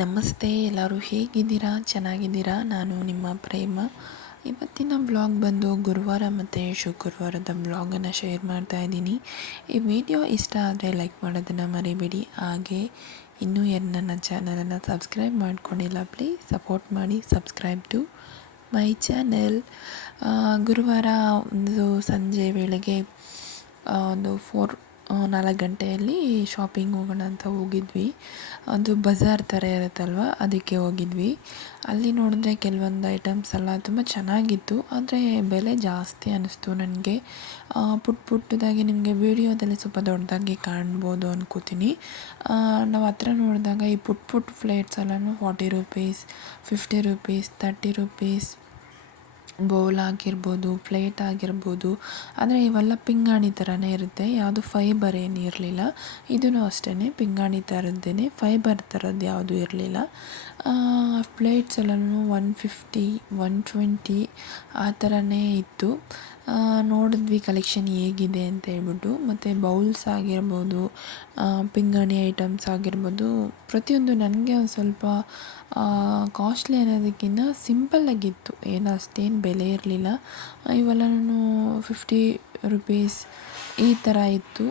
ನಮಸ್ತೆ, ಎಲ್ಲರೂ ಹೇಗಿದ್ದೀರಾ? ಚೆನ್ನಾಗಿದ್ದೀರಾ? ನಾನು ನಿಮ್ಮ ಪ್ರೇಮ. ಇವತ್ತಿನ ಬ್ಲಾಗ್ ಬಂದು ಗುರುವಾರ ಮತ್ತು ಶುಕ್ರವಾರದ ಬ್ಲಾಗನ್ನು ಶೇರ್ ಮಾಡ್ತಾ ಇದ್ದೀನಿ. ಈ ವಿಡಿಯೋ ಇಷ್ಟ ಆದರೆ ಲೈಕ್ ಮಾಡೋದನ್ನು ಮರಿಬೇಡಿ. ಹಾಗೆ ಇನ್ನೂ ನನ್ನ ಚಾನಲನ್ನು ಸಬ್ಸ್ಕ್ರೈಬ್ ಮಾಡ್ಕೊಂಡಿಲ್ಲ, ಪ್ಲೀಸ್ ಸಪೋರ್ಟ್ ಮಾಡಿ. Subscribe to my channel. ಗುರುವಾರ ಒಂದು ಸಂಜೆ ವೇಳೆಗೆ ಒಂದು 4 ಗಂಟೆಯಲ್ಲಿ ಶಾಪಿಂಗ್ ಹೋಗೋಣ ಅಂತ ಹೋಗಿದ್ವಿ. ಒಂದು ಬಜಾರ್ ಥರ ಇರುತ್ತಲ್ವ, ಅದಕ್ಕೆ ಹೋಗಿದ್ವಿ. ಅಲ್ಲಿ ನೋಡಿದ್ರೆ ಕೆಲವೊಂದು ಐಟಮ್ಸ್ ಎಲ್ಲ ತುಂಬ ಚೆನ್ನಾಗಿತ್ತು, ಆದರೆ ಬೆಲೆ ಜಾಸ್ತಿ ಅನ್ನಿಸ್ತು ನನಗೆ. ಪುಟ್ಟದಾಗಿ ನಿಮಗೆ ವಿಡಿಯೋದಲ್ಲಿ ಸ್ವಲ್ಪ ದೊಡ್ಡದಾಗಿ ಕಾಣ್ಬೋದು ಅನ್ಕೋತೀನಿ. ನಾವು ಹತ್ರ ನೋಡಿದಾಗ ಈ ಪುಟ್ಟ ಪ್ಲೇಟ್ಸ್ ಎಲ್ಲನೂ 40 ರೂಪೀಸ್, 50 ರೂಪೀಸ್, 30 ರೂಪೀಸ್, ಬೌಲ್ ಆಗಿರ್ಬೋದು, ಪ್ಲೇಟ್ ಆಗಿರ್ಬೋದು. ಆದರೆ ಇವೆಲ್ಲ ಪಿಂಗಾಣಿ ಥರನೇ ಇರುತ್ತೆ, ಯಾವುದು ಫೈಬರ್ ಏನು ಇರಲಿಲ್ಲ. ಇದೂ ಅಷ್ಟೇ ಪಿಂಗಾಣಿ ಥರದ್ದೇನೆ, ಫೈಬರ್ ಥರದ್ದು ಯಾವುದೂ ಇರಲಿಲ್ಲ. ಪ್ಲೇಟ್ಸ್ ಎಲ್ಲನೂ 150, 120 ಆ ಥರನೇ ಇತ್ತು. ನೋಡಿದ್ವಿ ಕಲೆಕ್ಷನ್ ಹೇಗಿದೆ ಅಂತ ಹೇಳ್ಬಿಟ್ಟು. ಮತ್ತು ಬೌಲ್ಸ್ ಆಗಿರ್ಬೋದು, ಪಿಂಗಾಣಿ ಐಟಮ್ಸ್ ಆಗಿರ್ಬೋದು, ಪ್ರತಿಯೊಂದು ನನಗೆ ಒಂದು ಸ್ವಲ್ಪ ಕಾಸ್ಟ್ಲಿ ಅನ್ನೋದಕ್ಕಿಂತ ಸಿಂಪಲ್ಲಾಗಿತ್ತು, ಏನು ಅಷ್ಟೇನು ಬೆಲೆ ಇರಲಿಲ್ಲ. ಇವೆಲ್ಲನೂ 50 ರೂಪೀಸ್ ಈ ಥರ ಇತ್ತು.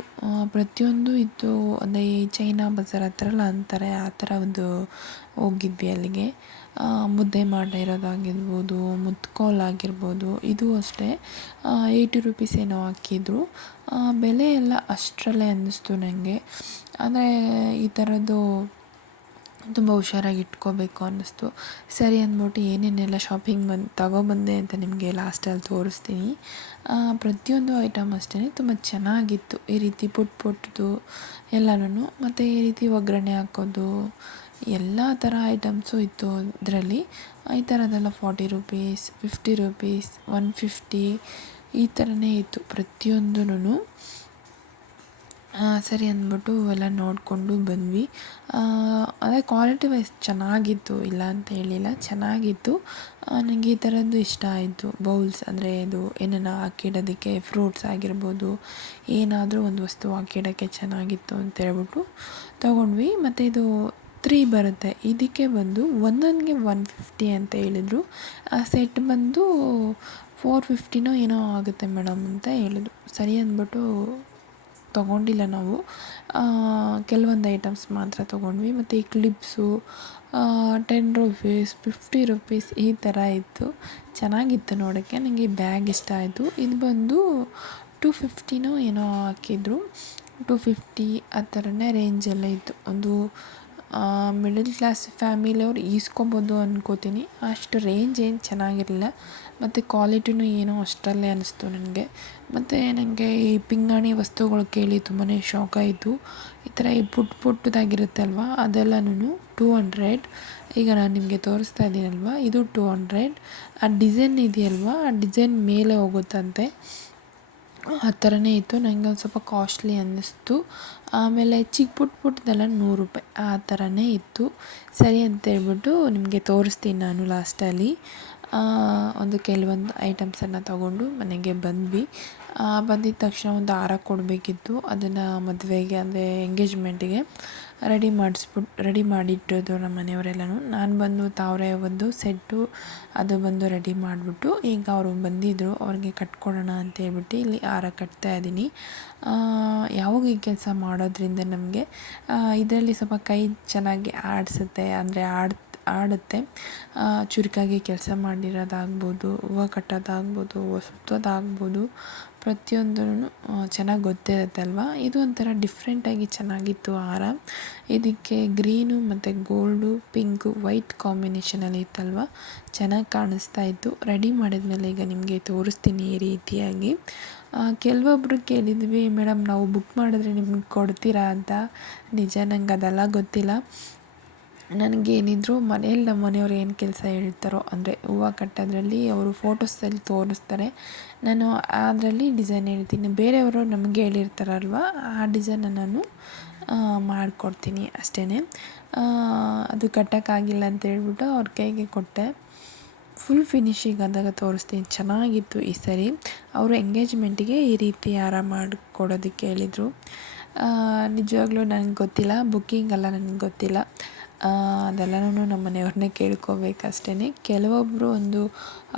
ಪ್ರತಿಯೊಂದು ಇತ್ತು. ಅಂದರೆ ಈ ಚೈನಾ ಬಜಾರ್ ಹತ್ರ ಎಲ್ಲ ಅಂತಾರೆ, ಆ ಥರ ಒಂದು ಹೋಗಿದ್ವಿ ಅಲ್ಲಿಗೆ. ಮುದ್ದೆ ಮಾಡಿರೋದಾಗಿರ್ಬೋದು, ಮುತ್ಕೋಲ್ ಆಗಿರ್ಬೋದು, ಇದು ಅಷ್ಟೇ 80 ರೂಪೀಸ್ ಏನೋ ಹಾಕಿದ್ರು. ಬೆಲೆ ಎಲ್ಲ ಅಷ್ಟರಲ್ಲೇ ಅನ್ನಿಸ್ತು ನನಗೆ. ಆದರೆ ಈ ಥರದ್ದು ತುಂಬ ಹುಷಾರಾಗಿ ಇಟ್ಕೋಬೇಕು ಅನ್ನಿಸ್ತು. ಸರಿ ಅಂದ್ಬಿಟ್ಟು ಏನೇನೆಲ್ಲ ಶಾಪಿಂಗ್ ತಗೊಬಂದೆ ಅಂತ ನಿಮಗೆ ಲಾಸ್ಟಲ್ಲಿ ತೋರಿಸ್ತೀನಿ. ಪ್ರತಿಯೊಂದು ಐಟಮ್ ಅಷ್ಟೇ ತುಂಬ ಚೆನ್ನಾಗಿತ್ತು. ಈ ರೀತಿ ಪುಟ್ಟದು ಎಲ್ಲನೂ, ಮತ್ತು ಈ ರೀತಿ ಒಗ್ಗರಣೆ ಹಾಕೋದು ಎಲ್ಲ ಥರ ಐಟಮ್ಸು ಇತ್ತು ಅದರಲ್ಲಿ. ಈ ಥರದ್ದೆಲ್ಲ 40 ರೂಪೀಸ್, 50 ರೂಪೀಸ್, 150 ಈ ಥರನೇ ಇತ್ತು ಪ್ರತಿಯೊಂದೂ. ಸರಿ ಅಂದ್ಬಿಟ್ಟು ಎಲ್ಲ ನೋಡಿಕೊಂಡು ಬಂದ್ವಿ. ಅದೇ ಕ್ವಾಲಿಟಿ ವೈಸ್ ಚೆನ್ನಾಗಿತ್ತು, ಇಲ್ಲ ಅಂತ ಹೇಳಿಲ್ಲ, ಚೆನ್ನಾಗಿತ್ತು. ನನಗೆ ಈ ಥರದ್ದು ಇಷ್ಟ ಆಯಿತು. ಬೌಲ್ಸ್ ಅಂದರೆ ಇದು ಏನನ್ನ ಹಾಕಿಡೋದಕ್ಕೆ, ಫ್ರೂಟ್ಸ್ ಆಗಿರ್ಬೋದು, ಏನಾದರೂ ಒಂದು ವಸ್ತು ಹಾಕಿಡೋಕ್ಕೆ ಚೆನ್ನಾಗಿತ್ತು ಅಂತ ಹೇಳ್ಬಿಟ್ಟು ತೊಗೊಂಡ್ವಿ. ಮತ್ತು ಇದು 3 ಬರುತ್ತೆ. ಇದಕ್ಕೆ ಬಂದು ಒಂದೊಂದಿಗೆ 150 ಅಂತ ಹೇಳಿದರು. ಆ ಸೆಟ್ ಬಂದು 450 ಏನೋ ಆಗುತ್ತೆ ಮೇಡಮ್ ಅಂತ ಹೇಳಿದ್ರು. ಸರಿ ಅಂದ್ಬಿಟ್ಟು ತೊಗೊಂಡಿಲ್ಲ ನಾವು. ಕೆಲವೊಂದು ಐಟಮ್ಸ್ ಮಾತ್ರ ತೊಗೊಂಡ್ವಿ. ಮತ್ತು ಈ ಕ್ಲಿಪ್ಸು 10 ರೂಪೀಸ್, 50 ರೂಪೀಸ್ ಈ ಥರ ಇತ್ತು. ಚೆನ್ನಾಗಿತ್ತು ನೋಡೋಕ್ಕೆ. ನನಗೆ ಈ ಬ್ಯಾಗ್ ಇಷ್ಟ ಆಯಿತು. ಇದು ಬಂದು 250 ಏನೋ ಹಾಕಿದ್ರು. 250 ಆ ಥರನೇ ರೇಂಜಲ್ಲೇ ಇತ್ತು. ಒಂದು ಮಿಡಲ್ ಕ್ಲಾಸ್ ಫ್ಯಾಮಿಲಿಯವ್ರು ಈಸ್ಕೊಬೋದು ಅನ್ಕೋತೀನಿ. ಅಷ್ಟು ರೇಂಜ್ ಏನು ಚೆನ್ನಾಗಿರಲಿಲ್ಲ, ಮತ್ತು ಕ್ವಾಲಿಟಿನೂ ಏನೋ ಅಷ್ಟರಲ್ಲೇ ಅನ್ನಿಸ್ತು ನನಗೆ. ಮತ್ತು ನನಗೆ ಈ ಪಿಂಗಾಣಿ ವಸ್ತುಗಳು ಕೇಳಿ ತುಂಬಾ ಶಾಕ್ ಆಯಿತು. ಈ ಥರ ಈ ಪುಟ್ಟದಾಗಿರುತ್ತೆ ಅಲ್ವ, ಅದೆಲ್ಲನೂ 200. ಈಗ ನಾನು ನಿಮಗೆ ತೋರಿಸ್ತಾ ಇದ್ದೀನಲ್ವ, ಇದು 200. ಆ ಡಿಸೈನ್ ಇದೆಯಲ್ವ, ಆ ಡಿಸೈನ್ ಮೇಲೆ ಹೋಗುತ್ತಂತೆ, ಆ ಥರನೇ ಇತ್ತು. ನನಗೆ ಒಂದು ಸ್ವಲ್ಪ ಕಾಸ್ಟ್ಲಿ ಅನ್ನಿಸ್ತು. ಆಮೇಲೆ ಪುಟ್ಟದೆಲ್ಲ 100 ರೂಪಾಯಿ ಆ ಥರನೇ ಇತ್ತು. ಸರಿ ಅಂತೇಳ್ಬಿಟ್ಟು ನಿಮಗೆ ತೋರಿಸ್ತೀನಿ ನಾನು ಲಾಸ್ಟಲ್ಲಿ. ಒಂದು ಕೆಲವೊಂದು ಐಟಮ್ಸನ್ನು ತಗೊಂಡು ಮನೆಗೆ ಬಂದ್ವಿ. ಬಂದಿದ್ದ ತಕ್ಷಣ ಒಂದು ಹಾರ ಕೊಡಬೇಕಿತ್ತು. ಅದನ್ನು ಮದುವೆಗೆ ಅಂದರೆ ಎಂಗೇಜ್ಮೆಂಟಿಗೆ ರೆಡಿ ಮಾಡಿಟ್ಟಿದ್ದು ನಮ್ಮ ಮನೆಯವರೆಲ್ಲನೂ. ನಾನು ಬಂದು ತಾವರೆ ಒಂದು ಸೆಟ್ಟು ಅದು ಬಂದು ರೆಡಿ ಮಾಡಿಬಿಟ್ಟು, ಈಗ ಅವರು ಬಂದಿದ್ದರು, ಅವ್ರಿಗೆ ಕಟ್ಕೊಡೋಣ ಅಂತ ಹೇಳ್ಬಿಟ್ಟು ಇಲ್ಲಿ ಹಾರ ಕಟ್ತಾ ಇದ್ದೀನಿ. ಯಾವಾಗ ಈ ಕೆಲಸ ಮಾಡೋದ್ರಿಂದ ನಮಗೆ ಇದರಲ್ಲಿ ಸ್ವಲ್ಪ ಕೈ ಚೆನ್ನಾಗಿ ಆಡಿಸುತ್ತೆ, ಅಂದರೆ ಆಡುತ್ತೆ. ಚುರುಕಾಗಿ ಕೆಲಸ ಮಾಡಿರೋದಾಗ್ಬೋದು, ಹೂವು ಕಟ್ಟೋದಾಗ್ಬೋದು, ಹೂವು ಸುತ್ತೋದಾಗ್ಬೋದು, ಪ್ರತಿಯೊಂದೂ ಚೆನ್ನಾಗಿ ಗೊತ್ತಿರುತ್ತಲ್ವ. ಇದು ಒಂಥರ ಡಿಫ್ರೆಂಟಾಗಿ ಚೆನ್ನಾಗಿತ್ತು ಹಾರ. ಇದಕ್ಕೆ ಗ್ರೀನು ಮತ್ತು ಗೋಲ್ಡು, ಪಿಂಕು, ವೈಟ್ ಕಾಂಬಿನೇಷನಲ್ಲಿ ಇತ್ತಲ್ವ, ಚೆನ್ನಾಗಿ ಕಾಣಿಸ್ತಾ ಇತ್ತು. ರೆಡಿ ಮಾಡಿದ್ಮೇಲೆ ಈಗ ನಿಮಗೆ ತೋರಿಸ್ತೀನಿ ಈ ರೀತಿಯಾಗಿ. ಕೆಲವೊಬ್ರು ಕೇಳಿದ್ವಿ, ಮೇಡಮ್ ನಾವು ಬುಕ್ ಮಾಡಿದ್ರೆ ನಿಮ್ಗೆ ಕೊಡ್ತೀರಾ ಅಂತ. ನಿಜ ನಂಗೆ ಅದೆಲ್ಲ ಗೊತ್ತಿಲ್ಲ. ನನಗೇನಿದ್ರು ಮನೇಲಿ ನಮ್ಮ ಮನೆಯವ್ರು ಏನು ಕೆಲಸ ಹೇಳ್ತಾರೋ, ಅಂದರೆ ಹೂವು ಕಟ್ಟೋದ್ರಲ್ಲಿ ಅವರು ಫೋಟೋಸಲ್ಲಿ ತೋರಿಸ್ತಾರೆ, ನಾನು ಅದರಲ್ಲಿ ಡಿಸೈನ್ ಹೇಳ್ತೀನಿ. ಬೇರೆಯವರು ನಮಗೆ ಹೇಳಿರ್ತಾರಲ್ವ, ಆ ಡಿಸೈನನ್ನು ನಾನು ಮಾಡಿಕೊಡ್ತೀನಿ ಅಷ್ಟೇ. ಅದು ಕಟ್ಟೋಕ್ಕಾಗಿಲ್ಲ ಅಂತ ಹೇಳ್ಬಿಟ್ಟು ಅವ್ರ ಕೈಗೆ ಕೊಟ್ಟೆ. ಫುಲ್ ಫಿನಿಶಿಂಗ್ ಆದಾಗ ತೋರಿಸ್ತೀನಿ. ಚೆನ್ನಾಗಿತ್ತು ಈ ಸರಿ. ಅವರು ಎಂಗೇಜ್ಮೆಂಟಿಗೆ ಈ ರೀತಿ ಹಾರ ಮಾಡಿಕೊಡೋದಕ್ಕೆ ಹೇಳಿದರು. ನಿಜವಾಗ್ಲೂ ನನಗೆ ಗೊತ್ತಿಲ್ಲ, ಬುಕ್ಕಿಂಗ್ ಎಲ್ಲ ನನಗೆ ಗೊತ್ತಿಲ್ಲ. ಅದೆಲ್ಲನೂ ನಮ್ಮ ಮನೆಯವ್ರನ್ನೇ ಕೇಳ್ಕೋಬೇಕಷ್ಟೇ. ಕೆಲವೊಬ್ಬರು ಒಂದು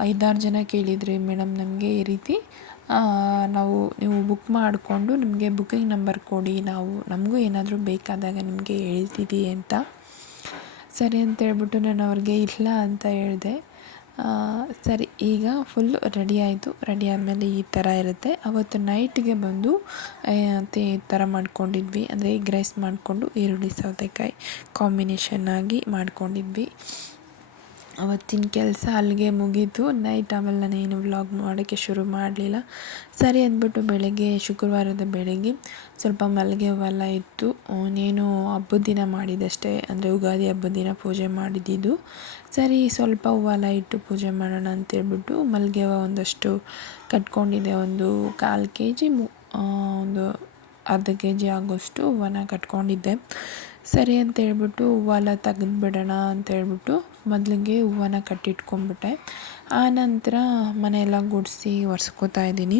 5-6 ಜನ ಕೇಳಿದ್ರಿ, ಮೇಡಮ್ ನಮಗೆ ಈ ರೀತಿ ನೀವು ಬುಕ್ ಮಾಡಿಕೊಂಡು ನಿಮಗೆ ಬುಕ್ಕಿಂಗ್ ನಂಬರ್ ಕೊಡಿ, ನಮಗೂ ಏನಾದರೂ ಬೇಕಾದಾಗ ನಿಮಗೆ ಹೇಳ್ತೀವಿ ಅಂತ. ಸರಿ ಅಂತೇಳ್ಬಿಟ್ಟು ನಾನು ಅವ್ರಿಗೆ ಇಲ್ಲ ಅಂತ ಹೇಳಿದೆ. ಸರಿ, ಈಗ ಫುಲ್ಲು ರೆಡಿ ಆಯಿತು. ರೆಡಿ ಆದಮೇಲೆ ಈ ಥರ ಇರುತ್ತೆ. ಅವತ್ತು ನೈಟ್ಗೆ ಬಂದು ಈ ಥರ ಮಾಡ್ಕೊಂಡಿದ್ವಿ, ಅಂದರೆ ಎಗ್ ರೈಸ್ ಮಾಡಿಕೊಂಡು ಈರುಳ್ಳಿ ಸೌತೆಕಾಯಿ ಕಾಂಬಿನೇಷನ್ ಆಗಿ ಮಾಡ್ಕೊಂಡಿದ್ವಿ. ಅವತ್ತಿನ ಕೆಲಸ ಅಲ್ಲಿಗೆ ಮುಗೀತು. ನೈಟ್ ಆಮೇಲೆ ನಾನೇನು ವ್ಲಾಗ್ ಮಾಡೋಕ್ಕೆ ಶುರು ಮಾಡಲಿಲ್ಲ. ಸರಿ ಅಂದ್ಬಿಟ್ಟು ಶುಕ್ರವಾರದ ಬೆಳಗ್ಗೆ ಸ್ವಲ್ಪ ಮಲ್ಲಿಗೆ ಹೂವೆಲ್ಲ ಇತ್ತು. ನೇನು ಹಬ್ಬದ ದಿನ ಮಾಡಿದ್ದಷ್ಟೇ, ಅಂದರೆ ಯುಗಾದಿ ಹಬ್ಬದ ದಿನ ಪೂಜೆ ಮಾಡಿದ್ದಿದ್ದು. ಸರಿ, ಸ್ವಲ್ಪ ಹೂವೆಲ್ಲ ಇಟ್ಟು ಪೂಜೆ ಮಾಡೋಣ ಅಂತೇಳ್ಬಿಟ್ಟು ಮಲ್ಲಿಗೆ ಹೂವು ಒಂದಷ್ಟು ಕಟ್ಕೊಂಡಿದ್ದೆ. ಒಂದು 1/4 kg ಒಂದು ಅರ್ಧ kg ಆಗೋಷ್ಟು ಹೂವನ್ನ ಕಟ್ಕೊಂಡಿದ್ದೆ. ಸರಿ ಅಂತೇಳ್ಬಿಟ್ಟು ಹೂವೆಲ್ಲ ತೆಗೆದುಬಿಡೋಣ ಅಂತೇಳ್ಬಿಟ್ಟು ಮೊದಲಿಗೆ ಹೂವನ್ನ ಕಟ್ಟಿಟ್ಕೊಂಡ್ಬಿಟ್ಟೆ. ಆನಂತರ ಮನೆಯೆಲ್ಲ ಗುಡಿಸಿ ಒರೆಸ್ಕೋತಾ ಇದ್ದೀನಿ.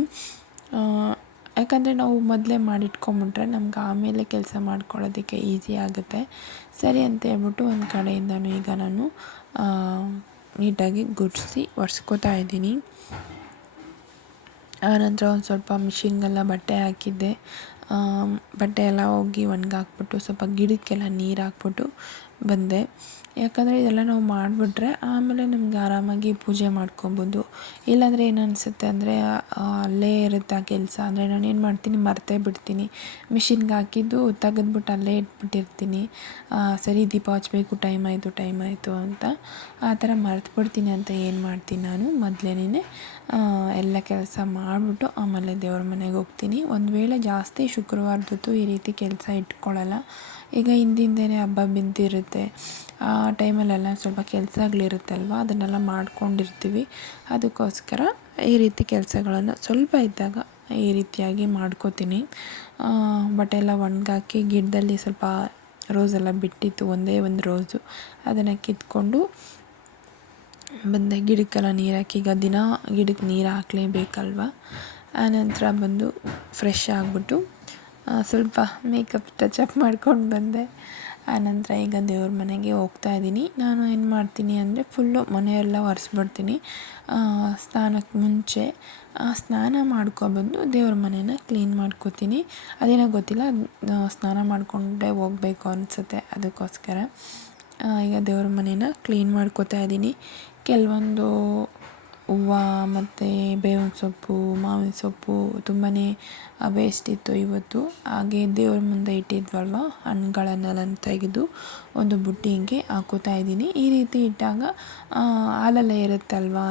ಯಾಕಂದರೆ ನಾವು ಮೊದಲೇ ಮಾಡಿಟ್ಕೊಂಬಿಟ್ರೆ ನಮ್ಗೆ ಆಮೇಲೆ ಕೆಲಸ ಮಾಡ್ಕೊಳ್ಳೋದಕ್ಕೆ ಈಸಿ ಆಗುತ್ತೆ. ಸರಿ ಅಂತೇಳ್ಬಿಟ್ಟು ಒಂದು ಕಡೆಯಿಂದನೂ ಈಗ ನಾನು ನೀಟಾಗಿ ಗುಡಿಸಿ ಒರೆಸ್ಕೋತಾ ಇದ್ದೀನಿ. ಆನಂತರ ಒಂದು ಸ್ವಲ್ಪ ಮಿಷಿನ್ಗೆಲ್ಲ ಬಟ್ಟೆ ಹಾಕಿದ್ದೆ. ಬಟ್ಟೆ ಎಲ್ಲ ಹೋಗಿ ಒಣಗಾಕ್ಬಿಟ್ಟು ಸ್ವಲ್ಪ ಗಿಡಕ್ಕೆಲ್ಲ ನೀರು ಹಾಕ್ಬಿಟ್ಟು ಬಂದೆ. ಯಾಕಂದರೆ ಇದೆಲ್ಲ ನಾವು ಮಾಡಿಬಿಟ್ರೆ ಆಮೇಲೆ ನಮ್ಗೆ ಆರಾಮಾಗಿ ಪೂಜೆ ಮಾಡ್ಕೊಬೋದು. ಇಲ್ಲಾಂದರೆ ಏನು ಅನಿಸುತ್ತೆ ಅಂದರೆ ಅಲ್ಲೇ ಇರುತ್ತೆ ಆ ಕೆಲಸ. ಅಂದರೆ ನಾನು ಏನು ಮಾಡ್ತೀನಿ, ಮರ್ತೇ ಬಿಡ್ತೀನಿ. ಮಿಷಿನ್ಗೆ ಹಾಕಿದ್ದು ತೆಗೆದ್ಬಿಟ್ಟು ಅಲ್ಲೇ ಇಟ್ಬಿಟ್ಟಿರ್ತೀನಿ. ಸರಿ ದೀಪ ಹಚ್ಚಬೇಕು, ಟೈಮ್ ಆಯಿತು ಅಂತ ಆ ಥರ ಮರ್ತುಬಿಡ್ತೀನಿ. ಅಂತ ಏನು ಮಾಡ್ತೀನಿ, ನಾನು ಮೊದಲೇನೆ ಎಲ್ಲ ಕೆಲಸ ಮಾಡಿಬಿಟ್ಟು ಆಮೇಲೆ ದೇವ್ರ ಮನೆಗೆ ಹೋಗ್ತೀನಿ. ಒಂದು ವೇಳೆ ಜಾಸ್ತಿ ಶುಕ್ರವಾರದೊತ್ತು ಈ ರೀತಿ ಕೆಲಸ ಇಟ್ಕೊಳ್ಳಲ್ಲ. ಈಗ ಹಿಂದಿಂದೇನೆ ಹಬ್ಬ ಬಿದ್ದಿರುತ್ತೆ, ಆ ಟೈಮಲ್ಲೆಲ್ಲ ಸ್ವಲ್ಪ ಕೆಲಸಗಳಿರುತ್ತಲ್ವ, ಅದನ್ನೆಲ್ಲ ಮಾಡ್ಕೊಂಡಿರ್ತೀವಿ. ಅದಕ್ಕೋಸ್ಕರ ಈ ರೀತಿ ಕೆಲಸಗಳನ್ನು ಸ್ವಲ್ಪ ಇದ್ದಾಗ ಈ ರೀತಿಯಾಗಿ ಮಾಡ್ಕೋತೀನಿ. ಬಟ್ಟೆ ಎಲ್ಲ ಒಣಗಾಕಿ ಗಿಡದಲ್ಲಿ ಸ್ವಲ್ಪ ರೋಸೆಲ್ಲ ಬಿಟ್ಟಿತ್ತು, ಒಂದೇ ಒಂದು ರೋಸು, ಅದನ್ನು ಕಿತ್ಕೊಂಡು ಬಂದೆ. ಗಿಡಕ್ಕೆಲ್ಲ ನೀರು ಹಾಕಿ, ಈಗ ದಿನ ಗಿಡಕ್ಕೆ ನೀರು ಹಾಕಲೇಬೇಕಲ್ವ. ಆನಂತರ ಬಂದು ಫ್ರೆಶ್ ಆಗಿಬಿಟ್ಟು ಸ್ವಲ್ಪ ಮೇಕಪ್ ಟಚಪ್ ಮಾಡ್ಕೊಂಡು ಬಂದೆ. ಆನಂತರ ಈಗ ದೇವ್ರ ಮನೆಗೆ ಹೋಗ್ತಾಯಿದ್ದೀನಿ. ನಾನು ಏನು ಮಾಡ್ತೀನಿ ಅಂದರೆ ಫುಲ್ಲು ಮನೆಯೆಲ್ಲ ಒರೆಸ್ಬಿಡ್ತೀನಿ. ಸ್ನಾನಕ್ಕೆ ಮುಂಚೆ ಸ್ನಾನ ಮಾಡ್ಕೊಬಂದು ದೇವ್ರ ಮನೇನ ಕ್ಲೀನ್ ಮಾಡ್ಕೋತೀನಿ. ಅದೇನೋ ಗೊತ್ತಿಲ್ಲ, ಸ್ನಾನ ಮಾಡಿಕೊಂಡೇ ಹೋಗಬೇಕು ಅನಿಸುತ್ತೆ, ಅದಕ್ಕೋಸ್ಕರ ಈಗ ದೇವ್ರ ಮನೇನ ಕ್ಲೀನ್ ಮಾಡ್ಕೋತಾ ಇದ್ದೀನಿ. ಕೆಲವೊಂದು ಹೂವು ಮತ್ತು ಬೇವಿನ ಸೊಪ್ಪು, ಮಾವಿನ ಸೊಪ್ಪು ತುಂಬಾ ವೇಸ್ಟ್ ಇತ್ತು ಇವತ್ತು. ಹಾಗೆ ದೇವ್ರ ಮುಂದೆ ಇಟ್ಟಿದ್ವಲ್ವ, ಹಣ್ಣುಗಳನ್ನೆಲ್ಲ ತೆಗೆದು ಒಂದು ಬುಟ್ಟಿಗೆ ಹಾಕೋತಾ ಇದ್ದೀನಿ. ಈ ರೀತಿ ಇಟ್ಟಾಗ ಹಾಲಲ್ಲೇ ಇರುತ್ತಲ್ವ,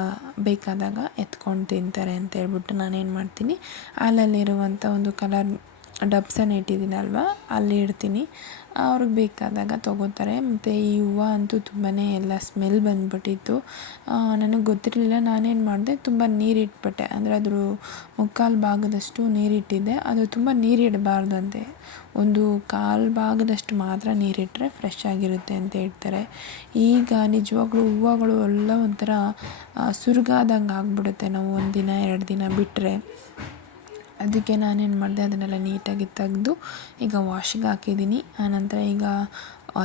ಬೇಕಾದಾಗ ಎತ್ಕೊಂಡು ತಿಂತಾರೆ ಅಂತೇಳ್ಬಿಟ್ಟು ನಾನೇನು ಮಾಡ್ತೀನಿ, ಹಾಲಲ್ಲಿರುವಂಥ ಒಂದು ಕಲರ್ ಡಬ್ಸನ್ನು ಇಟ್ಟಿದ್ದೀನಲ್ವ, ಅಲ್ಲಿ ಇಡ್ತೀನಿ. ಅವ್ರಿಗೆ ಬೇಕಾದಾಗ ತೊಗೋತಾರೆ. ಮತ್ತು ಈ ಹೂವು ಅಂತೂ ತುಂಬಾ ಎಲ್ಲ ಸ್ಮೆಲ್ ಬಂದುಬಿಟ್ಟಿತ್ತು. ನನಗೆ ಗೊತ್ತಿರಲಿಲ್ಲ. ನಾನೇನು ಮಾಡಿದೆ, ತುಂಬ ನೀರಿಟ್ಬಿಟ್ಟೆ. ಅಂದರೆ ಅದ್ರ 3/4 ಭಾಗದಷ್ಟು ನೀರಿಟ್ಟಿದ್ದೆ. ಅದು ತುಂಬ ನೀರಿಡಬಾರ್ದಂತೆ, ಒಂದು 1/4 ಭಾಗದಷ್ಟು ಮಾತ್ರ ನೀರಿಟ್ಟರೆ ಫ್ರೆಶ್ ಆಗಿರುತ್ತೆ ಅಂತ ಹೇಳ್ತಾರೆ. ಈಗ ನಿಜವಾಗ್ಲೂ ಹೂವುಗಳು ಎಲ್ಲ ಒಂಥರ ಸುರುಗಾದಂಗೆ ಆಗಿಬಿಡುತ್ತೆ ನಾವು 1 ದಿನ 2 ದಿನ ಬಿಟ್ಟರೆ. ಅದಕ್ಕೆ ನಾನೇನು ಮಾಡಿದೆ, ಅದನ್ನೆಲ್ಲ ನೀಟಾಗಿ ತೆಗೆದು ಈಗ ವಾಶಿಗೆ ಹಾಕಿದ್ದೀನಿ. ಆನಂತರ ಈಗ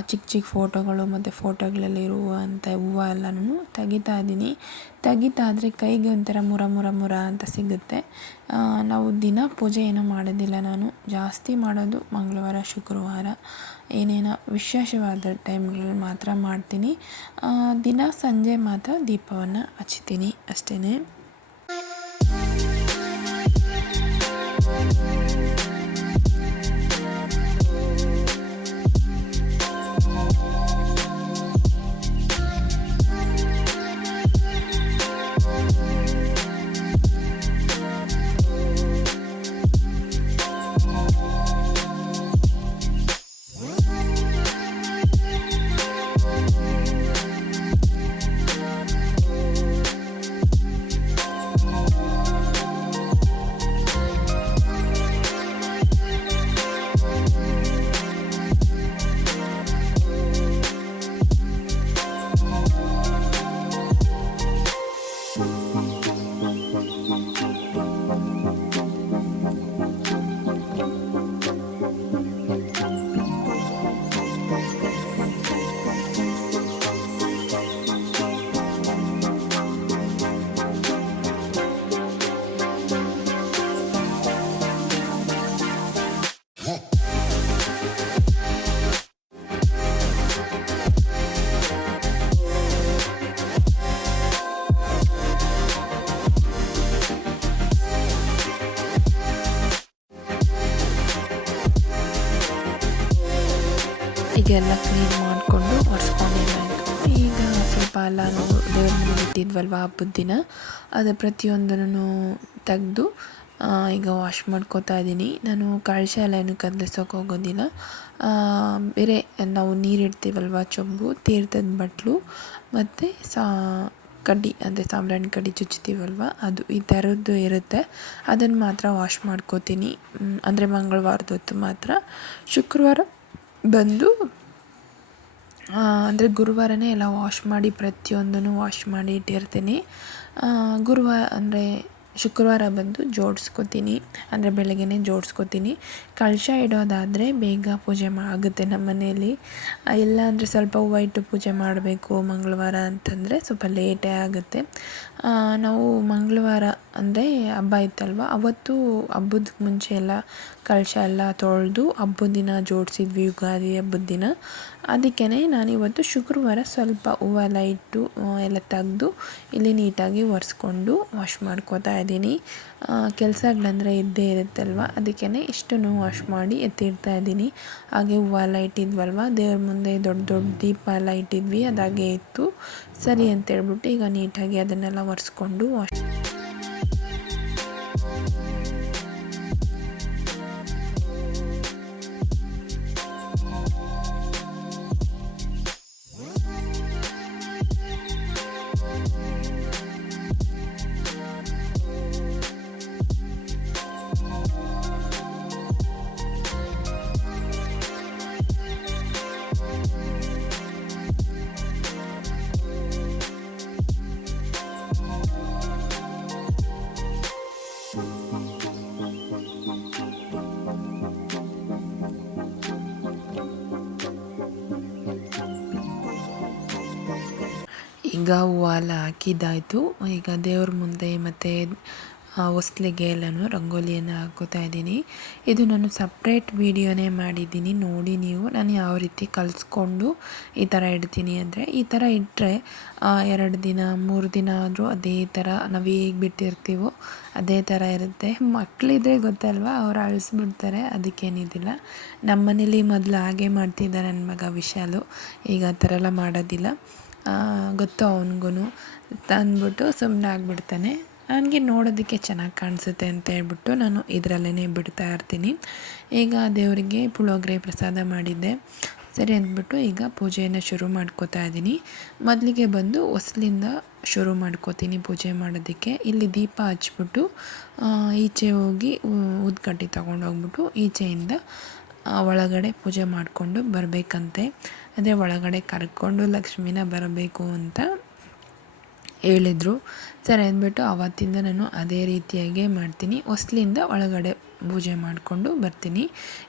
ಚಿಕ್ಕ ಫೋಟೋಗಳು ಮತ್ತು ಫೋಟೋಗಳಲ್ಲಿರುವಂಥ ಹೂವು ಎಲ್ಲನೂ ತೆಗಿತಾ ಇದ್ದೀನಿ. ತೆಗಿತಾದರೆ ಕೈಗೆ ಒಂಥರ ಮುರ ಅಂತ ಸಿಗುತ್ತೆ. ನಾವು ದಿನ ಪೂಜೆ ಏನೂ ಮಾಡೋದಿಲ್ಲ. ನಾನು ಜಾಸ್ತಿ ಮಾಡೋದು ಮಂಗಳವಾರ, ಶುಕ್ರವಾರ, ಏನೇನೋ ವಿಶೇಷವಾದ ಟೈಮ್ಗಳಲ್ಲಿ ಮಾತ್ರ ಮಾಡ್ತೀನಿ. ದಿನ ಸಂಜೆ ಮಾತ್ರ ದೀಪವನ್ನು ಹಚ್ತೀನಿ ಅಷ್ಟೇ. ಈಗ ಎಲ್ಲ ಕ್ಲೀನ್ ಮಾಡಿಕೊಂಡು ಒರೆಸ್ಕೊಂಡಿದ್ದಾಯಿತು. ಈಗ ಸ್ವಲ್ಪ ಎಲ್ಲ ನಾವು ದೇವ್ರ ಮನೇಲಿ ಇಟ್ಟಿದ್ವಲ್ವ ಹಬ್ಬದ ದಿನ ಅದು ಪ್ರತಿಯೊಂದನ್ನು ತೆಗೆದು ಈಗ ವಾಶ್ ಮಾಡ್ಕೋತಾ ಇದ್ದೀನಿ. ನಾನು ಕಳಶ ಎಲ್ಲ ಏನು ಕದಲಿಸೋಕೆ ಹೋಗೋದಿಲ್ಲ. ಬೇರೆ ನಾವು ನೀರಿಡ್ತೀವಲ್ವ ಚೊಂಬು, ತೀರ್ಥದ ಬಟ್ಲು ಮತ್ತು ಕಡ್ಡಿ ಅಂದರೆ ಸಾಂಬ್ರಾಣಿ ಕಡ್ಡಿ ಚುಚ್ತೀವಲ್ವ ಅದು ಈ ಥರದ್ದು ಇರುತ್ತೆ. ಅದನ್ನು ಮಾತ್ರ ವಾಶ್ ಮಾಡ್ಕೋತೀನಿ. ಅಂದರೆ ಮಂಗಳವಾರದ ಹೊತ್ತು ಮಾತ್ರ. ಶುಕ್ರವಾರ ಬಂದು ಅಂದರೆ ಗುರುವಾರನೇ ಎಲ್ಲ ವಾಶ್ ಮಾಡಿ ಪ್ರತಿಯೊಂದನ್ನು ವಾಶ್ ಮಾಡಿ ಇಟ್ಟಿರ್ತೀನಿ. ಅಂದರೆ ಶುಕ್ರವಾರ ಬಂದು ಜೋಡಿಸ್ಕೋತೀನಿ, ಅಂದರೆ ಬೆಳಗ್ಗೆನೇ ಜೋಡಿಸ್ಕೋತೀನಿ. ಕಳಶ ಇಡೋದಾದರೆ ಬೇಗ ಪೂಜೆ ಆಗುತ್ತೆ ನಮ್ಮ ಮನೆಯಲ್ಲಿ. ಇಲ್ಲ ಅಂದರೆ ಸ್ವಲ್ಪ ಹೂವು ಇಟ್ಟು ಪೂಜೆ ಮಾಡಬೇಕು ಮಂಗಳವಾರ ಅಂತಂದರೆ ಸ್ವಲ್ಪ ಲೇಟೇ ಆಗುತ್ತೆ. ನಾವು ಮಂಗಳವಾರ ಅಂದರೆ ಹಬ್ಬ ಇತ್ತಲ್ವ ಅವತ್ತು ಹಬ್ಬದ ಮುಂಚೆ ಎಲ್ಲ ಕಳಶ ಎಲ್ಲ ತೊಳೆದು ಹಬ್ಬದ ದಿನ ಜೋಡಿಸಿದ್ವಿ, ಯುಗಾದಿ ಹಬ್ಬದ ದಿನ. ಅದಕ್ಕೇ ನಾನಿವತ್ತು ಶುಕ್ರವಾರ ಸ್ವಲ್ಪ ಹೂವೆಲ್ಲ ಇಟ್ಟು ಎಲ್ಲ ತೆಗೆದು ಇಲ್ಲಿ ನೀಟಾಗಿ ಒರೆಸ್ಕೊಂಡು ವಾಶ್ ಮಾಡ್ಕೋತಾ ಇದ್ದೀನಿ. ಕೆಲಸಗಳಂದರೆ ಇದ್ದೇ ಇರುತ್ತಲ್ವ, ಅದಕ್ಕೇ ಇಷ್ಟನ್ನು ವಾಶ್ ಮಾಡಿ ಎತ್ತಿಡ್ತಾ ಇದ್ದೀನಿ. ಹಾಗೆ ಹೂವೆಲ್ಲ ಇಟ್ಟಿದ್ವಲ್ವ ದೇವ್ರ ಮುಂದೆ ದೊಡ್ಡ ದೊಡ್ಡ ದೀಪ ಎಲ್ಲ ಇಟ್ಟಿದ್ವಿ, ಅದಾಗೆ ಇತ್ತು. ಸರಿ ಅಂತೇಳ್ಬಿಟ್ಟು ಈಗ ನೀಟಾಗಿ ಅದನ್ನೆಲ್ಲ ಒರೆಸ್ಕೊಂಡು ವಾಶ್ ಈಗ ಹೂವೆಲ್ಲ ಹಾಕಿದ್ದಾಯಿತು. ಈಗ ದೇವ್ರ ಮುಂದೆ ಮತ್ತು ಹೊಸ್ಲಿಗೆ ಎಲ್ಲನೂ ರಂಗೋಲಿಯನ್ನು ಹಾಕೋತಾ ಇದ್ದೀನಿ. ಇದು ನಾನು ಸಪ್ರೇಟ್ ವೀಡಿಯೋನೇ ಮಾಡಿದ್ದೀನಿ, ನೋಡಿ ನೀವು. ನಾನು ಯಾವ ರೀತಿ ಕಲಿಸ್ಕೊಂಡು ಈ ಥರ ಇಡ್ತೀನಿ ಅಂದರೆ, ಈ ಥರ ಇಟ್ಟರೆ 2 ದಿನ 3 ದಿನ ಆದರೂ ಅದೇ ಥರ ನಾವು ಹೇಗೆ ಬಿಟ್ಟಿರ್ತೀವೋ ಅದೇ ಥರ ಇರುತ್ತೆ. ಮಕ್ಕಳಿದ್ರೆ ಗೊತ್ತಲ್ವ, ಅವ್ರು ಅಳಿಸ್ಬಿಡ್ತಾರೆ, ಅದಕ್ಕೇನಿದಿಲ್ಲ. ನಮ್ಮ ಮನೇಲಿ ಮೊದಲು ಹಾಗೆ ಮಾಡ್ತಿದ್ದ ನನ್ನ ಮಗ ವಿಶಾಲು. ಈಗ ಆ ಥರ ಎಲ್ಲ ಮಾಡೋದಿಲ್ಲ. ಗೊತ್ತು ಅವನಿಗೂ ತಂದ್ಬಿಟ್ಟು ಸುಮ್ಮನೆ ಆಗಿಬಿಡ್ತಾನೆ. ನನಗೆ ನೋಡೋದಕ್ಕೆ ಚೆನ್ನಾಗಿ ಕಾಣಿಸುತ್ತೆ ಅಂತ ಹೇಳ್ಬಿಟ್ಟು ನಾನು ಇದರಲ್ಲೇ ಬಿಡ್ತಾ ಇರ್ತೀನಿ. ಈಗ ದೇವರಿಗೆ ಪುಳಿಯೋಗರೆ ಪ್ರಸಾದ ಮಾಡಿದ್ದೆ. ಸರಿ ಅಂದ್ಬಿಟ್ಟು ಈಗ ಪೂಜೆಯನ್ನು ಶುರು ಮಾಡ್ಕೋತಾ ಇದ್ದೀನಿ. ಮೊದಲಿಗೆ ಬಂದು ಹೊಸ್ಲಿಂದ ಶುರು ಮಾಡ್ಕೋತೀನಿ ಪೂಜೆ ಮಾಡೋದಕ್ಕೆ. ಇಲ್ಲಿ ದೀಪ ಹಚ್ಬಿಟ್ಟು ಈಚೆ ಹೋಗಿ ಊದ್ಕಡ್ಡಿ ತೊಗೊಂಡೋಗ್ಬಿಟ್ಟು ಈಚೆಯಿಂದ ಒಳಗಡೆ ಪೂಜೆ ಮಾಡಿಕೊಂಡು ಬರಬೇಕಂತೆ. ಅದೇ ಒಳಗಡೆ ಕರ್ಕೊಂಡು ಲಕ್ಷ್ಮಿನ ಬರಬೇಕು ಅಂತ ಹೇಳಿದರು. ಸರಿ ಅಂದ್ಬಿಟ್ಟು ಆವತ್ತಿಂದ ನಾನು ಅದೇ ರೀತಿಯಾಗೇ ಮಾಡ್ತೀನಿ. ಹೊಸ್ಲಿಂದ ಒಳಗಡೆ ಪೂಜೆ ಮಾಡಿಕೊಂಡು ಬರ್ತೀನಿ.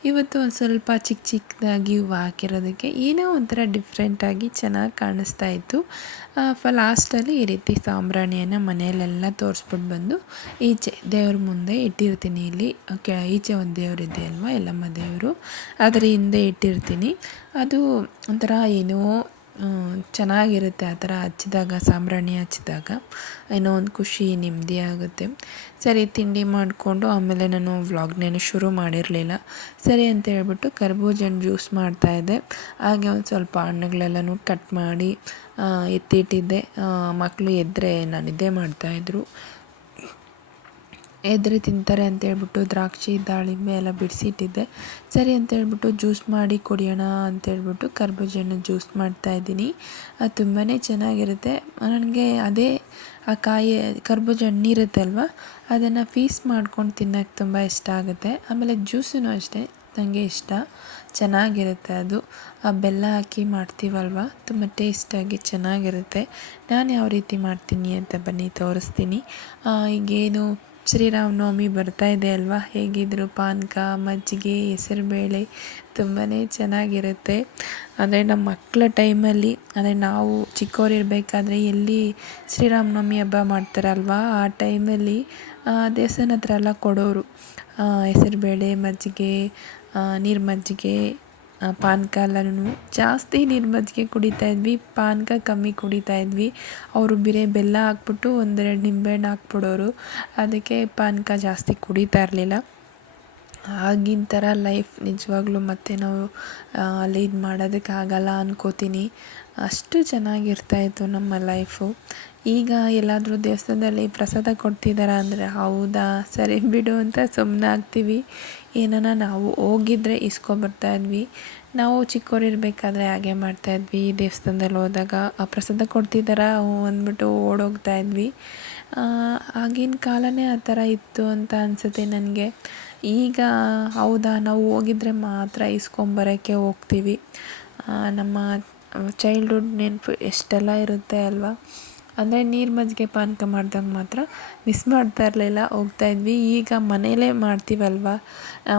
ಇವತ್ತು ಒಂದು ಸ್ವಲ್ಪ ಚಿಕ್ಕದಾಗಿ ಹೂವು ಹಾಕಿರೋದಕ್ಕೆ ಏನೋ ಒಂಥರ ಡಿಫ್ರೆಂಟಾಗಿ ಚೆನ್ನಾಗಿ ಕಾಣಿಸ್ತಾ ಇತ್ತು. ಲಾಸ್ಟಲ್ಲಿ ಈ ರೀತಿ ಸಾಂಬ್ರಾಣಿಯನ್ನು ಮನೆಯಲ್ಲೆಲ್ಲ ತೋರಿಸ್ಬಿಟ್ಟು ಬಂದು ಈಚೆ ದೇವ್ರ ಮುಂದೆ ಇಟ್ಟಿರ್ತೀನಿ. ಇಲ್ಲಿ ಈಚೆ ಒಂದು ದೇವರಿದೆ ಅಲ್ವಾ, ಎಲ್ಲಮ್ಮ ದೇವರು, ಅದರ ಹಿಂದೆ ಇಟ್ಟಿರ್ತೀನಿ. ಅದು ಒಂಥರ ಏನೋ ಚೆನ್ನಾಗಿರುತ್ತೆ ಆ ಥರ ಹಚ್ಚಿದಾಗ, ಸಾಂಬ್ರಾಣಿ ಹಚ್ಚಿದಾಗ ಏನೋ ಒಂದು ಖುಷಿ, ನೆಮ್ಮದಿ ಆಗುತ್ತೆ. ಸರಿ ತಿಂಡಿ ಮಾಡಿಕೊಂಡು ಆಮೇಲೆ ನಾನು ವ್ಲಾಗ್ನೇನು ಶುರು ಮಾಡಿರಲಿಲ್ಲ. ಸರಿ ಅಂತ ಹೇಳ್ಬಿಟ್ಟು ಕರ್ಬೂಜನ ಜ್ಯೂಸ್ ಮಾಡ್ತಾಯಿದ್ದೆ. ಹಾಗೆ ಒಂದು ಸ್ವಲ್ಪ ಹಣ್ಣುಗಳೆಲ್ಲನೂ ಕಟ್ ಮಾಡಿ ಎತ್ತಿಟ್ಟಿದ್ದೆ. ಮಕ್ಕಳು ಎದ್ದರೆ ನಾನು ಇದೇ ಮಾಡ್ತಾಯಿದ್ರು. ಎದ್ರೆ ತಿಂತಾರೆ ಅಂತೇಳ್ಬಿಟ್ಟು ದ್ರಾಕ್ಷಿ ದಾಳಿಂಬೆ ಎಲ್ಲ ಬಿಡಿಸಿಟ್ಟಿದ್ದೆ. ಸರಿ ಅಂತೇಳ್ಬಿಟ್ಟು ಜ್ಯೂಸ್ ಮಾಡಿ ಕುಡಿಯೋಣ ಅಂತೇಳ್ಬಿಟ್ಟು ಕರ್ಬೂಜನ ಜ್ಯೂಸ್ ಮಾಡ್ತಾಯಿದ್ದೀನಿ. ಅದು ತುಂಬಾ ಚೆನ್ನಾಗಿರುತ್ತೆ. ನನಗೆ ಅದೇ ಆ ಕಾಯಿ ಕರ್ಬೂಜ ಹಣ್ಣಿರುತ್ತೆ ಅಲ್ವ, ಅದನ್ನು ಪೀಸ್ ಮಾಡ್ಕೊಂಡು ತಿನ್ನೋಕ್ಕೆ ತುಂಬ ಇಷ್ಟ ಆಗುತ್ತೆ. ಆಮೇಲೆ ಜ್ಯೂಸೂ ಅಷ್ಟೇ ನನಗೆ ಇಷ್ಟ, ಚೆನ್ನಾಗಿರುತ್ತೆ ಅದು. ಬೆಲ್ಲ ಹಾಕಿ ಮಾಡ್ತೀವಲ್ವ, ತುಂಬ ಟೇಸ್ಟಾಗಿ ಚೆನ್ನಾಗಿರುತ್ತೆ. ನಾನು ಯಾವ ರೀತಿ ಮಾಡ್ತೀನಿ ಅಂತ ಬನ್ನಿ ತೋರಿಸ್ತೀನಿ. ಈಗೇನು ಶ್ರೀರಾಮನವಮಿ ಬರ್ತಾಯಿದೆ ಅಲ್ವಾ, ಹೇಗಿದ್ರು ಪಾನಕ, ಮಜ್ಜಿಗೆ, ಹೆಸರುಬೇಳೆ ತುಂಬಾ ಚೆನ್ನಾಗಿರುತ್ತೆ. ಅಂದರೆ ನಮ್ಮ ಮಕ್ಕಳ ಟೈಮಲ್ಲಿ, ಅಂದರೆ ನಾವು ಚಿಕ್ಕವರಿರಬೇಕಾದ್ರೆ ಎಲ್ಲಿ ಶ್ರೀರಾಮನವಮಿ ಹಬ್ಬ ಮಾಡ್ತಾರಲ್ವ, ಆ ಟೈಮಲ್ಲಿ ದೇವಸ್ಥಾನ ಹತ್ರ ಎಲ್ಲ ಕೊಡೋರು ಹೆಸರುಬೇಳೆ, ಮಜ್ಜಿಗೆ, ನೀರು ಮಜ್ಜಿಗೆ, ಪಾನಕ ಎಲ್ಲನೂ. ಜಾಸ್ತಿ ನೀರು ಮಜ್ಜಿಗೆ ಕುಡಿತಾಯಿದ್ವಿ, ಪಾನಕ ಕಮ್ಮಿ ಕುಡಿತಾಯಿದ್ವಿ. ಅವರು ಬೇರೆ ಬೆಲ್ಲ ಹಾಕ್ಬಿಟ್ಟು 1-2 ನಿಂಬೆಹಣ್ಣು ಹಾಕ್ಬಿಡೋರು, ಅದಕ್ಕೆ ಪಾನಕ ಜಾಸ್ತಿ ಕುಡಿತಾ ಇರಲಿಲ್ಲ. ಆಗಿನ ಥರ ಲೈಫ್ ನಿಜವಾಗ್ಲೂ ಮತ್ತೆ ನಾವು ಲೀಡ್ ಮಾಡೋದಕ್ಕಾಗಲ್ಲ ಅನ್ಕೋತೀನಿ. ಅಷ್ಟು ಚೆನ್ನಾಗಿರ್ತಾಯಿತ್ತು ನಮ್ಮ ಲೈಫು. ಈಗ ಎಲ್ಲಾದರೂ ದೇವಸ್ಥಾನದಲ್ಲಿ ಪ್ರಸಾದ ಕೊಡ್ತಿದ್ದಾರೆ ಅಂದರೆ ಹೌದಾ ಸರಿ ಬಿಡು ಅಂತ ಸುಮ್ಮನಾಗ್ತೀವಿ. ಏನಾನ ನಾವು ಹೋಗಿದ್ರೆ ಇಸ್ಕೊಬರ್ತಾಯಿದ್ವಿ. ನಾವು ಚಿಕ್ಕವರಿರ್ಬೇಕಾದ್ರೆ ಹಾಗೆ ಮಾಡ್ತಾಯಿದ್ವಿ. ದೇವಸ್ಥಾನದಲ್ಲಿ ಹೋದಾಗ ಆ ಪ್ರಸಾದ ಕೊಡ್ತಿದ್ದಾರಾ ಅಂದ್ಬಿಟ್ಟು ಓಡೋಗ್ತಾಯಿದ್ವಿ. ಆಗಿನ ಕಾಲನೇ ಆ ಥರ ಇತ್ತು ಅಂತ ಅನಿಸುತ್ತೆ ನನಗೆ. ಈಗ ಹೌದಾ ನಾವು ಹೋಗಿದ್ರೆ ಮಾತ್ರ ಇಸ್ಕೊಂಬರೋಕ್ಕೆ ಹೋಗ್ತೀವಿ. ನಮ್ಮ ಚೈಲ್ಡ್ಹುಡ್ ನೆನಪು ಎಷ್ಟೆಲ್ಲ ಇರುತ್ತೆ ಅಲ್ವಾ. ಅಂದರೆ ನೀರು ಮಜ್ಜಿಗೆ ಪಾನಕ ಮಾಡ್ದಾಗ ಮಾತ್ರ ಮಿಸ್ ಮಾಡ್ತಾ ಇರಲಿಲ್ಲ, ಹೋಗ್ತಾಯಿದ್ವಿ. ಈಗ ಮನೇಲೇ ಮಾಡ್ತೀವಲ್ವ,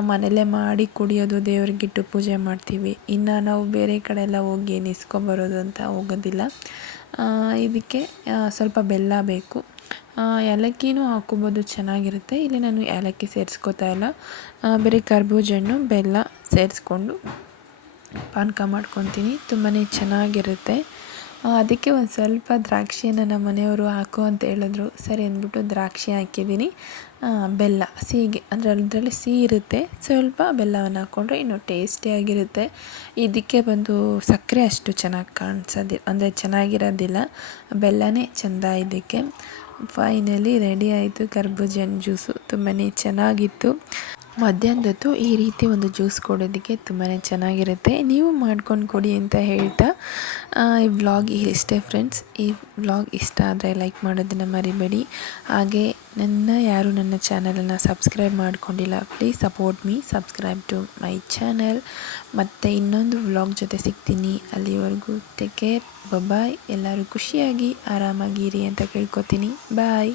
ಮನೇಲೇ ಮಾಡಿ ಕುಡಿಯೋದು, ದೇವ್ರಿಗಿಟ್ಟು ಪೂಜೆ ಮಾಡ್ತೀವಿ. ಇನ್ನು ನಾವು ಬೇರೆ ಕಡೆ ಎಲ್ಲ ಹೋಗಿ ಏನು ಇಸ್ಕೊಬರೋದು ಅಂತ ಹೋಗೋದಿಲ್ಲ. ಇದಕ್ಕೆ ಸ್ವಲ್ಪ ಬೆಲ್ಲ ಬೇಕು. ಏಲಕ್ಕಿನೂ ಹಾಕ್ಕೊಬೋದು, ಚೆನ್ನಾಗಿರುತ್ತೆ. ಇಲ್ಲಿ ನಾನು ಏಲಕ್ಕಿ ಸೇರಿಸ್ಕೋತಾ ಇಲ್ಲ, ಬರೀ ಕರ್ಬೂಜ ಹಣ್ಣು ಬೆಲ್ಲ ಸೇರಿಸ್ಕೊಂಡು ಪಾನಕ ಮಾಡ್ಕೊತೀನಿ. ತುಂಬಾ ಚೆನ್ನಾಗಿರುತ್ತೆ. ಅದಕ್ಕೆ ಒಂದು ಸ್ವಲ್ಪ ದ್ರಾಕ್ಷಿಯನ್ನು ನಮ್ಮ ಮನೆಯವರು ಹಾಕು ಅಂತ ಹೇಳಿದ್ರು. ಸರಿ ಅಂದ್ಬಿಟ್ಟು ದ್ರಾಕ್ಷಿ ಹಾಕಿದ್ದೀನಿ. ಬೆಲ್ಲ ಸಿಹಿಗೆ, ಅಂದರೆ ಅದರಲ್ಲಿ ಸಿಹಿ ಇರುತ್ತೆ, ಸ್ವಲ್ಪ ಬೆಲ್ಲವನ್ನು ಹಾಕ್ಕೊಂಡ್ರೆ ಇನ್ನೂ ಟೇಸ್ಟಿಯಾಗಿರುತ್ತೆ. ಇದಕ್ಕೆ ಬಂದು ಸಕ್ಕರೆ ಅಷ್ಟು ಚೆನ್ನಾಗಿ ಕಾಣಿಸೋದಿಲ್ಲ, ಅಂದರೆ ಚೆನ್ನಾಗಿರೋದಿಲ್ಲ, ಬೆಲ್ಲನೇ ಚೆಂದ ಇದಕ್ಕೆ. ಫೈನಲಿ ರೆಡಿ ಆಯಿತು ಕರ್ಬೂಜ ಹಣ್ಣು ಜ್ಯೂಸು. ತುಂಬಾ ಚೆನ್ನಾಗಿತ್ತು. ಮಧ್ಯಾಹ್ನದೊತ್ತು ಈ ರೀತಿ ಒಂದು ಜ್ಯೂಸ್ ಕೊಡೋದಕ್ಕೆ ತುಂಬಾ ಚೆನ್ನಾಗಿರುತ್ತೆ. ನೀವು ಮಾಡ್ಕೊಂಡು ಕೊಡಿ ಅಂತ ಹೇಳ್ತಾ ಈ ವ್ಲಾಗ್ ಇಷ್ಟೇ ಫ್ರೆಂಡ್ಸ್. ಈ ವ್ಲಾಗ್ ಇಷ್ಟ ಆದರೆ ಲೈಕ್ ಮಾಡೋದನ್ನು ಮರಿಬೇಡಿ. ಹಾಗೆ ಯಾರು ನನ್ನ ಚಾನಲನ್ನು ಸಬ್ಸ್ಕ್ರೈಬ್ ಮಾಡ್ಕೊಂಡಿಲ್ಲ, please support me, subscribe to my channel. ಮತ್ತು ಇನ್ನೊಂದು ವ್ಲಾಗ್ ಜೊತೆ ಸಿಗ್ತೀನಿ. ಅಲ್ಲಿವರೆಗೂ ಟೇಕ್ ಕೇರ್, ಬಾಯ್. ಎಲ್ಲರೂ ಖುಷಿಯಾಗಿ ಆರಾಮಾಗಿರಿ ಅಂತ ಕೇಳ್ಕೊತೀನಿ. ಬಾಯ್.